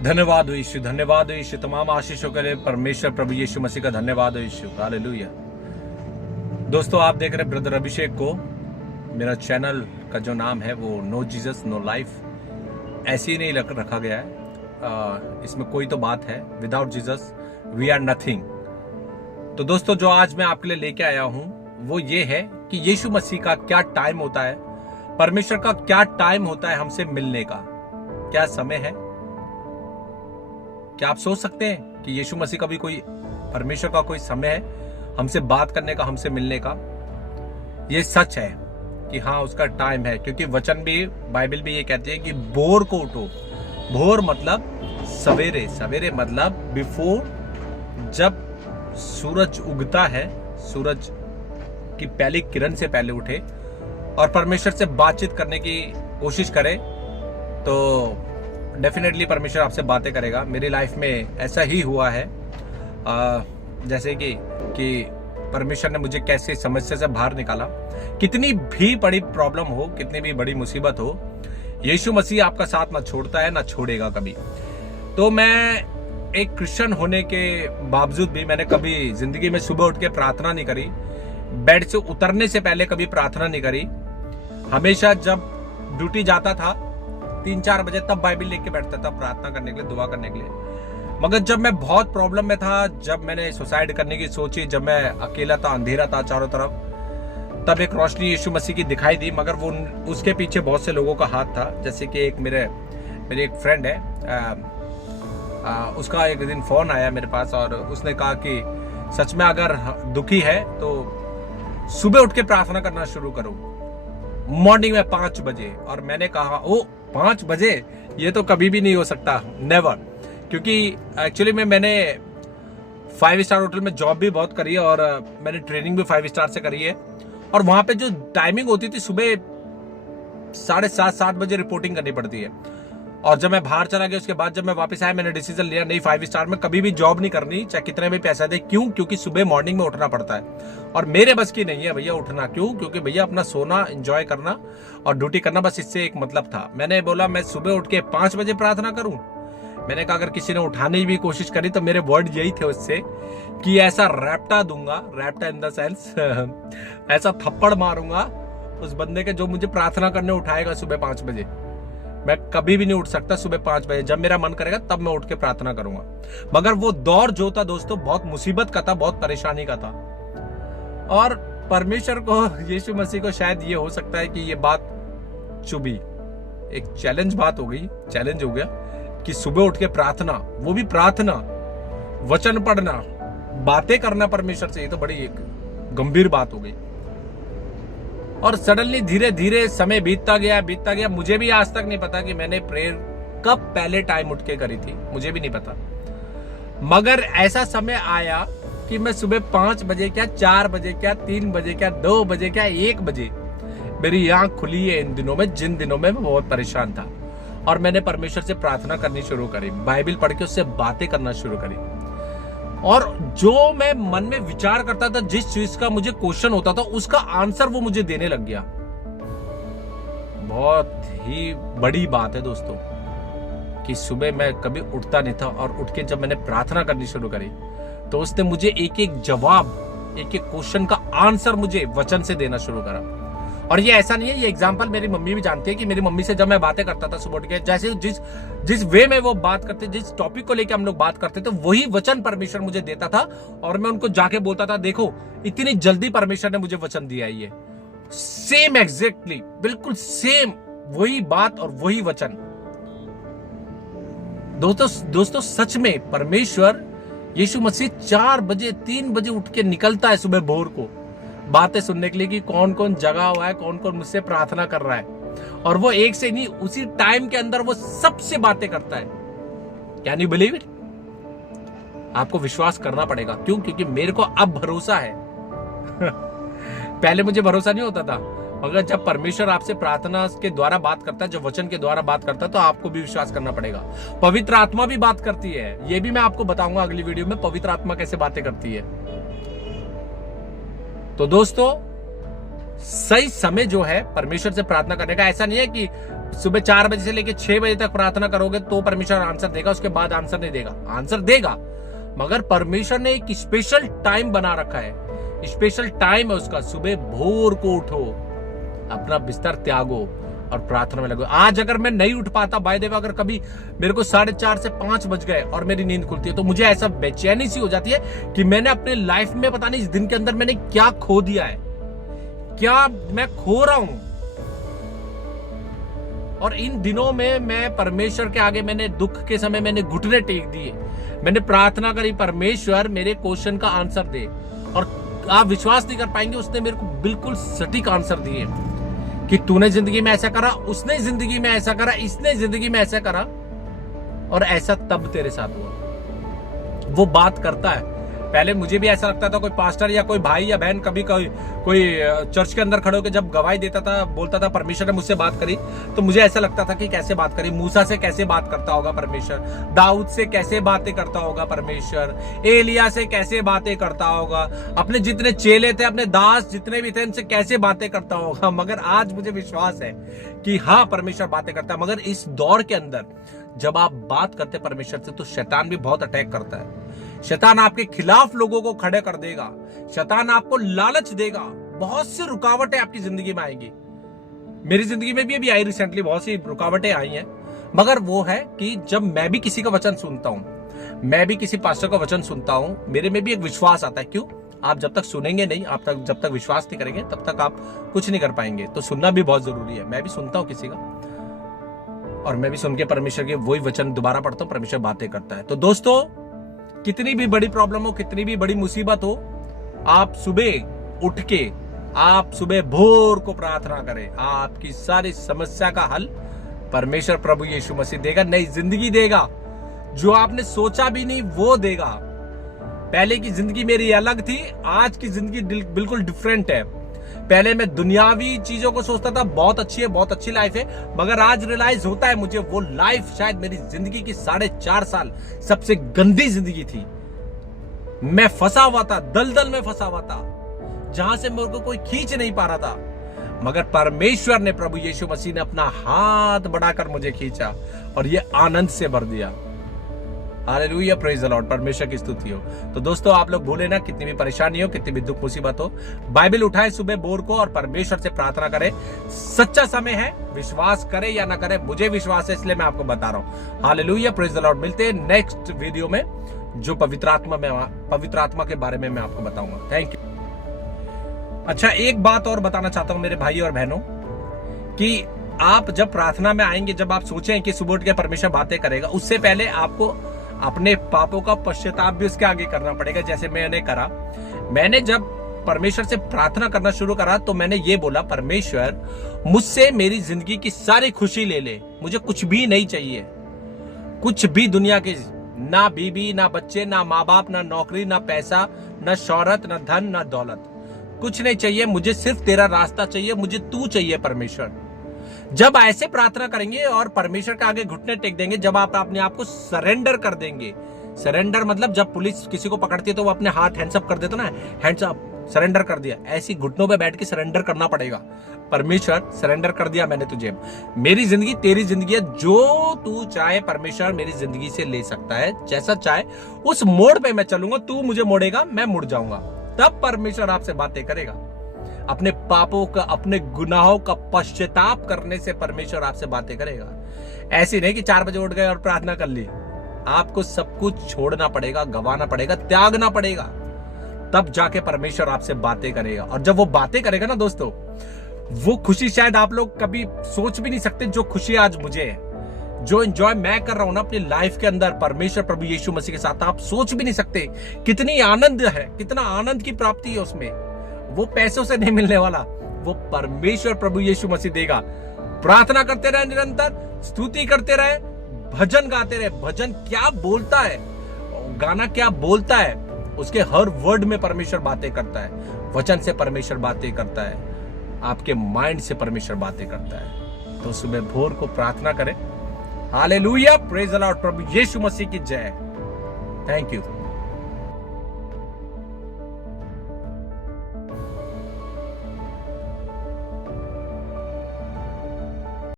धन्यवाद हो यीशु, धन्यवाद हो यीशु। तमाम आशीषों के लिए परमेश्वर प्रभु यीशु मसीह का धन्यवाद हो यीशु। हालेलुया। दोस्तों, आप देख रहे हैं ब्रदर अभिषेक को। मेरा चैनल का जो नाम है वो नो जीसस नो लाइफ ऐसे ही नहीं रखा गया है। इसमें कोई तो बात है, without Jesus we are nothing. तो दोस्तों, जो आज मैं आपके लिए लेके आया हूं वो ये है कि यीशु मसीह का क्या टाइम होता है, परमेश्वर का क्या टाइम होता है हमसे मिलने का, क्या समय है। क्या आप सोच सकते हैं कि यीशु मसीह का भी कोई, परमेश्वर का कोई समय है हमसे बात करने का, हमसे मिलने का। ये सच है कि हाँ, उसका टाइम है, क्योंकि वचन भी, बाइबल भी ये कहती है कि भोर को उठो। भोर मतलब सवेरे, सवेरे मतलब बिफोर, जब सूरज उगता है, सूरज की पहली किरण से पहले उठे और परमेश्वर से बातचीत करने की कोशिश करें तो डेफिनेटली परमेश्वर आपसे बातें करेगा। मेरी लाइफ में ऐसा ही हुआ है। जैसे कि परमेश्वर ने मुझे कैसे समस्या से बाहर निकाला। कितनी भी बड़ी प्रॉब्लम हो, कितनी भी बड़ी मुसीबत हो, यीशु मसीह आपका साथ ना छोड़ता है, ना छोड़ेगा कभी। तो मैं एक क्रिश्चियन होने के बावजूद भी मैंने कभी जिंदगी में सुबह उठ के प्रार्थना नहीं करी, बेड से उतरने से पहले कभी प्रार्थना नहीं करी। हमेशा जब ड्यूटी जाता था 3-4 बजे, तब बाइबल लेके बैठता था प्रार्थना करने के लिए, दुआ करने के लिए। मगर जब मैं बहुत प्रॉब्लम में था, जब मैंने सुसाइड करने की सोची, जब मैं अकेला था, अंधेरा था चारों तरफ, तब एक रोशनी यीशु मसीह की दिखाई दी। मगर वो, उसके पीछे बहुत से लोगों का हाथ था। जैसे कि एक मेरे एक फ्रेंड है, उसका एक दिन फोन आया मेरे पास और उसने कहा कि सच में अगर दुखी है तो सुबह उठ के प्रार्थना करना शुरू करो, मॉर्निंग में 5 बजे। और मैंने कहा, ओ 5 बजे, ये तो कभी भी नहीं हो सकता, नेवर। क्योंकि एक्चुअली में मैंने 5 स्टार होटल में जॉब भी बहुत करी है और मैंने ट्रेनिंग भी 5 स्टार से करी है। और वहां पे जो टाइमिंग होती थी, सुबह 7:30-7 बजे रिपोर्टिंग करनी पड़ती है। और जब मैं बाहर चला गया, उसके बाद जब मैं वापस आया, मैंने डिसीजन लिया नहीं, 5 स्टार में कभी भी जॉब नहीं करनी, चाहे कितने भी पैसे दे। क्यों? क्योंकि सुबह मॉर्निंग में उठना पड़ता है और मेरे बस की नहीं है भैया उठना। क्यों? क्योंकि भैया अपना सोना, एंजॉय करना और ड्यूटी करना, बस इससे एक मतलब था। मैंने बोला मैं सुबह उठ के 5 बजे प्रार्थना करूं। मैंने कहा अगर किसी ने उठाने की भी कोशिश करी तो मेरे वर्ड यही थे उससे कि ऐसा रैप्टा दूंगा, रैप्टा इन द सेंस ऐसा थप्पड़ मारूंगा उस बंदे के जो मुझे प्रार्थना करने उठाएगा सुबह 5 बजे। मैं कभी भी नहीं उठ सकता सुबह 5 बजे। जब मेरा मन करेगा तब मैं उठ के प्रार्थना करूंगा। मगर वो दौर जो था दोस्तों, बहुत मुसीबत का था, बहुत परेशानी का था। और परमेश्वर को, यीशु मसीह को शायद ये हो सकता है कि ये बात चुभी, एक चैलेंज बात हो गई, चैलेंज हो गया कि सुबह उठ के प्रार्थना, वो भी प्रार्थना, वचन पढ़ना, बातें करना परमेश्वर से, ये तो बड़ी एक गंभीर बात हो गई। और सडनली धीरे धीरे समय बीतता गया। मुझे भी आज तक नहीं पता कि मैंने प्रेयर कब पहले टाइम उठ के करी थी, मुझे भी नहीं पता। मगर ऐसा समय आया कि मैं सुबह 5 बजे क्या, 4 बजे क्या, 3 बजे क्या, 2 बजे क्या, 1 बजे मेरी आंख खुली है इन दिनों में, जिन दिनों में मैं बहुत परेशान था। और मैंने परमेश्वर से प्रार्थना करनी शुरू करी, बाइबल पढ़ के उससे बातें करना शुरू करी। और जो मैं मन में विचार करता था, जिस चीज का मुझे क्वेश्चन होता था, उसका आंसर वो मुझे देने लग गया। बहुत ही बड़ी बात है दोस्तों कि सुबह मैं कभी उठता नहीं था और उठ के जब मैंने प्रार्थना करनी शुरू करी तो उसने मुझे एक एक जवाब, एक एक क्वेश्चन का आंसर मुझे वचन से देना शुरू करा। और ये ऐसा नहीं है, ये एग्जांपल मेरी मम्मी भी जानती है कि मेरी मम्मी से जब मैं बातें करता था सुबह उठ के, जैसे जिस वे में वो बात करते, जिस टॉपिक को लेकर हम लोग बात करते थे, वही वचन परमेश्वर मुझे देता था। और मैं उनको जाके बोलता था, देखो इतनी जल्दी परमेश्वर ने मुझे वचन दिया है। ये सेम एग्जैक्टली, बिल्कुल सेम वही बात और वही वचन। दोस्तों सच में परमेश्वर, यीशु मसीह 4 बजे 3 बजे उठ के निकलता है सुबह भोर को, बातें सुनने के लिए कि कौन कौन जगा हुआ है, कौन कौन मुझसे प्रार्थना कर रहा है। और वो एक से नहीं, उसी टाइम के अंदर वो सबसे बातें करता है। Can you believe it? आपको विश्वास करना पड़ेगा। क्यों? क्योंकि मेरे को अब भरोसा है पहले मुझे भरोसा नहीं होता था, मगर जब परमेश्वर आपसे प्रार्थना के द्वारा बात करता है, जब वचन के द्वारा बात करता है, तो आपको भी विश्वास करना पड़ेगा। पवित्र आत्मा भी बात करती है, ये भी मैं आपको बताऊंगा अगली वीडियो में, पवित्र आत्मा कैसे बातें करती है। तो दोस्तों सही समय जो है परमेश्वर से प्रार्थना करने का, ऐसा नहीं है कि सुबह 4 बजे से लेकर 6 बजे तक प्रार्थना करोगे तो परमेश्वर आंसर देगा, उसके बाद आंसर नहीं देगा। आंसर देगा, मगर परमेश्वर ने एक स्पेशल टाइम बना रखा है। स्पेशल टाइम है उसका। सुबह भोर को उठो, अपना बिस्तर त्यागो और प्रार्थना में लगो। आज अगर मैं नहीं उठ पाता, बाय द वे, अगर कभी मेरे को 4:30 से 5 बज गए और मेरी नींद खुलती है, तो मुझे ऐसा बेचैनी सी हो जाती है कि मैंने अपने लाइफ में पता नहीं इस दिन के अंदर मैंने क्या खो दिया है, क्या मैं खो रहा हूं। और इन दिनों में मैं परमेश्वर के आगे, मैंने दुख के समय मैंने घुटने टेक दिए, मैंने प्रार्थना करी, परमेश्वर मेरे क्वेश्चन का आंसर दे। और आप विश्वास नहीं कर पाएंगे, उसने मेरे को बिल्कुल सटीक आंसर दिए कि तूने जिंदगी में ऐसा करा, उसने जिंदगी में ऐसा करा, इसने जिंदगी में ऐसा करा, और ऐसा तब तेरे साथ हुआ। वो बात करता है। पहले मुझे भी ऐसा लगता था, कोई पास्टर या कोई भाई या बहन कभी कोई चर्च के अंदर खड़े होकर जब गवाही देता था, बोलता था परमेश्वर ने मुझसे बात करी, तो मुझे ऐसा लगता था कि कैसे बात करी, मूसा से कैसे बात करता होगा परमेश्वर, दाऊद से कैसे बातें करता होगा परमेश्वर, एलिया से कैसे बातें करता होगा, अपने जितने चेले थे, अपने दास जितने भी थे, उनसे कैसे बातें करता होगा। मगर आज मुझे विश्वास है कि हाँ, परमेश्वर बातें करता है। मगर इस दौर के अंदर जब आप बात करते परमेश्वर से, तो शैतान भी बहुत अटैक करता है। शैतान आपके खिलाफ लोगों को खड़े कर देगा, शैतान आपको लालच देगा, बहुत सी रुकावटें आपकी जिंदगी में आएंगी। मेरी जिंदगी में भी अभी आई, रिसेंटली बहुत सी रुकावटें आई हैं। मगर वो है कि जब मैं भी किसी का वचन सुनता हूं, मैं भी किसी पास्टर का वचन सुनता हूं, मेरे में भी एक विश्वास आता है। क्यों? आप जब तक सुनेंगे नहीं, आप तक जब तक विश्वास नहीं करेंगे, तब तक आप कुछ नहीं कर पाएंगे। तो सुनना भी बहुत जरूरी है। मैं भी सुनता हूं किसी का, और मैं भी सुन के परमेश्वर के वही वचन दोबारा पढ़ता हूं, परमेश्वर बातें करता है। तो दोस्तों, कितनी भी बड़ी प्रॉब्लम हो, कितनी भी बड़ी मुसीबत हो, आप सुबह उठ के, आप सुबह भोर को प्रार्थना करें, आपकी सारी समस्या का हल परमेश्वर प्रभु यीशु मसीह देगा, नई जिंदगी देगा, जो आपने सोचा भी नहीं वो देगा। पहले की जिंदगी मेरी अलग थी, आज की जिंदगी बिल्कुल डिफरेंट है। पहले मैं दुनियावी चीजों को सोचता था, बहुत अच्छी है, बहुत अच्छी लाइफ है, मगर आज रियलाइज होता है मुझे वो लाइफ शायद मेरी जिंदगी की 4.5 साल सबसे गंदी जिंदगी थी। मैं फंसा हुआ था, दलदल में फंसा हुआ था, जहां से मेरे को कोई खींच नहीं पा रहा था। मगर परमेश्वर ने, प्रभु यीशु मसीह ने अपना हाथ बढ़ाकर मुझे खींचा और ये आनंद से भर दिया। हालेलुया, प्रेज द लॉर्ड, परमेश्वर की स्तुति हो। तो दोस्तों, आप लोग भूले ना, कितनी भी परेशानी हो, कितनी भी दुख मुसीबत हो, बाइबल उठाए सुबह भोर को और परमेश्वर से प्रार्थना करें। सच्चा समय है, विश्वास करे या ना करे, मुझे विश्वास है, इसलिए मैं आपको बता रहा हूं। Hallelujah, praise the Lord. मिलते हैं नेक्स्ट वीडियो में, जो पवित्र आत्मा के बारे में मैं आपको बताऊंगा। Thank you. अच्छा, एक बात और बताना चाहता हूं मेरे भाई और बहनों, कि आप जब प्रार्थना में आएंगे, जब आप सोचें कि सुबह उठ के परमेश्वर बातें करेगा, उससे पहले आपको अपने पापों का पश्चाताप भी उसके आगे करना पड़ेगा, जैसे मैंने करा। मैंने जब परमेश्वर से प्रार्थना करना शुरू करा, तो मैंने ये बोला, परमेश्वर मुझसे मेरी जिंदगी की सारी खुशी ले ले, मुझे कुछ भी नहीं चाहिए, कुछ भी दुनिया की, ना बीबी, ना बच्चे, ना माँ बाप, ना नौकरी, ना पैसा, ना शौहरत, ना धन, ना दौलत, कुछ नहीं चाहिए। मुझे सिर्फ तेरा रास्ता चाहिए, मुझे तू चाहिए परमेश्वर। जब ऐसे प्रार्थना करेंगे और परमेश्वर के आगे घुटने टेक देंगे, जब आप अपने आप को सरेंडर कर देंगे, सरेंडर मतलब जब पुलिस किसी को पकड़ती है तो वो अपने हाथ हैंड्स अप कर देता ना, हैंड्स अप, सरेंडर कर दिया, ऐसी घुटनों पे बैठ के सरेंडर करना पड़ेगा। परमेश्वर, सरेंडर कर दिया मैंने तुझे, मेरी जिंदगी तेरी जिंदगी है, जो तू चाहे परमेश्वर मेरी जिंदगी से ले सकता है, जैसा चाहे उस मोड़ पे मैं चलूंगा, तू मुझे मोड़ेगा, मैं मुड़ जाऊंगा। तब परमेश्वर आपसे बातें करेगा। अपने पापों का, अपने गुनाहों का पश्चाताप करने से परमेश्वर आपसे बातें करेगा। ऐसी नहीं कि 4 बजे उठ गए और प्रार्थना कर ली। आपको सब कुछ छोड़ना पड़ेगा, गंवाना पड़ेगा, त्यागना पड़ेगा, तब जाके परमेश्वर आपसे बातें करेगा। और जब वो बातें करेगा ना दोस्तों, वो खुशी शायद आप लोग कभी सोच भी नहीं सकते, जो खुशी आज मुझे है, जो एंजॉय मैं कर रहा हूं ना अपनी लाइफ के अंदर परमेश्वर प्रभु यीशु मसीह के साथ, आप सोच भी नहीं सकते कितनी आनंद है, कितना आनंद की प्राप्ति है उसमें। वो पैसों से नहीं मिलने वाला, वो परमेश्वर प्रभु यीशु मसीह देगा। प्रार्थना करते रहे, निरंतर स्तुति करते रहे, भजन गाते रहे। भजन क्या बोलता है, गाना क्या बोलता है, उसके हर वर्ड में परमेश्वर बातें करता है। वचन से परमेश्वर बातें करता है, आपके माइंड से परमेश्वर बातें करता है। तो सुबह भोर को प्रार्थना करें। हालेलुया, प्रेज द लॉर्ड, प्रभु यीशु मसीह की जय। Thank you.